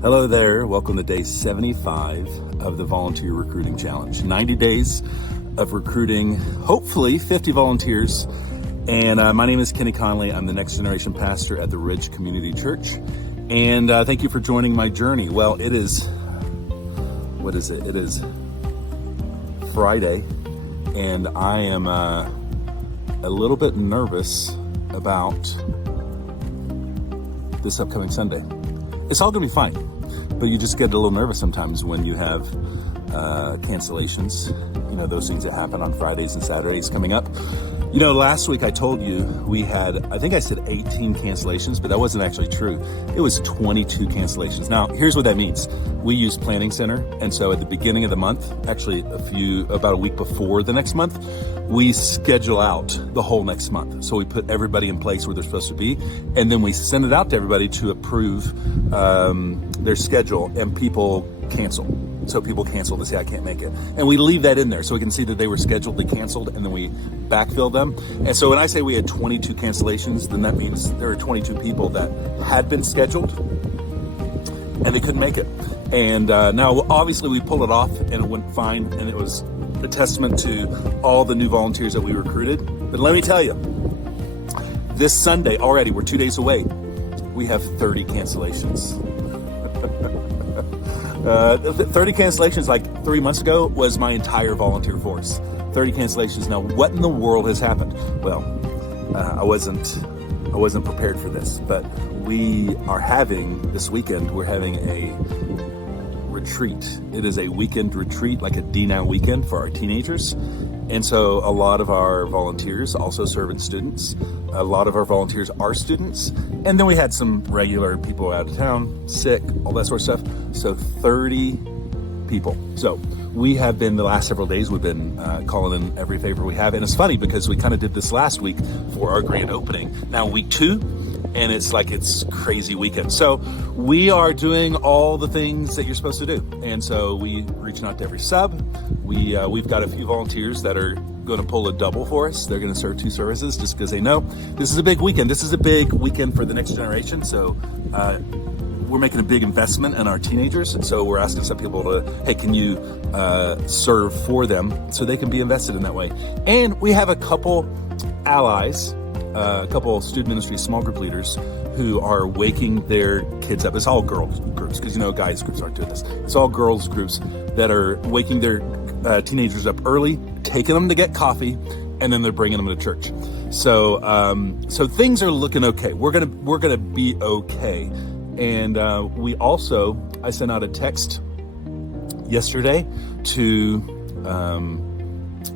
Hello there. Welcome to day 75 of the Volunteer Recruiting Challenge. 90 days of recruiting, hopefully 50 volunteers. And my name is Kenny Conley. I'm the next generation pastor at the Ridge Community Church. And thank you for joining my journey. Well, it is, what is it? It is Friday, and I am a little bit nervous about this upcoming Sunday. It's all gonna be fine, but you just get a little nervous sometimes when you have cancellations, those things that happen on Fridays and Saturdays coming up. Last week I told you we had, I think I said 18 cancellations, but that wasn't actually true. It was 22 cancellations. Now, here's what that means. We use Planning Center, and so at the beginning of the month, actually about a week before the next month, we schedule out the whole next month. So we put everybody in place where they're supposed to be, and then we send it out to everybody to approve their schedule, and people cancel. So people cancel to say, I can't make it. And we leave that in there so we can see that they were scheduled, they canceled, and then we backfill them. And so when I say we had 22 cancellations, then that means there are 22 people that had been scheduled and they couldn't make it. And now, obviously, we pulled it off and it went fine. And it was a testament to all the new volunteers that we recruited. But let me tell you, this Sunday already, we're 2 days away, we have 30 cancellations. 30 cancellations like 3 months ago was my entire volunteer force. 30 cancellations. Now, what in the world has happened? Well, I wasn't prepared for this, but we are having this weekend, we're having a retreat. It is a weekend retreat, like a D-Now weekend for our teenagers. And so a lot of our volunteers also serve as students. A lot of our volunteers are students. And then we had some regular people out of town, sick, all that sort of stuff. So 30 people. So we have been, the last several days, we've been calling in every favor we have. And it's funny because we kind of did this last week for our grand opening. Now week 2, and it's crazy weekend. So we are doing all the things that you're supposed to do. And so we reaching out to every sub. We've got a few volunteers that are going to pull a double for us. They're going to serve 2 services just because they know this is a big weekend. This is a big weekend for the next generation. So we're making a big investment in our teenagers. And so we're asking some people to, hey, can you serve for them so they can be invested in that way? And we have a couple allies, a couple student ministry small group leaders who are waking their kids up. It's all girls groups because, guys groups aren't doing this. It's all girls groups that are waking their teenagers up early, taking them to get coffee, and then they're bringing them to church. So things are looking okay. We're gonna be okay. And I sent out a text yesterday to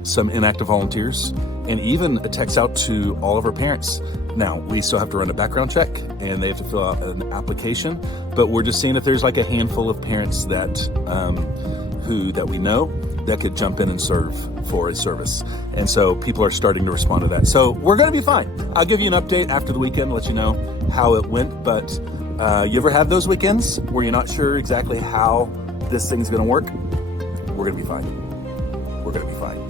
some inactive volunteers, and even a text out to all of our parents. Now, we still have to run a background check, and they have to fill out an application, but we're just seeing if there's like a handful of parents that we know that could jump in and serve for a service. And so people are starting to respond to that. So we're going to be fine. I'll give you an update after the weekend, let you know how it went. But you ever have those weekends where you're not sure exactly how this thing's going to work? We're going to be fine. We're going to be fine.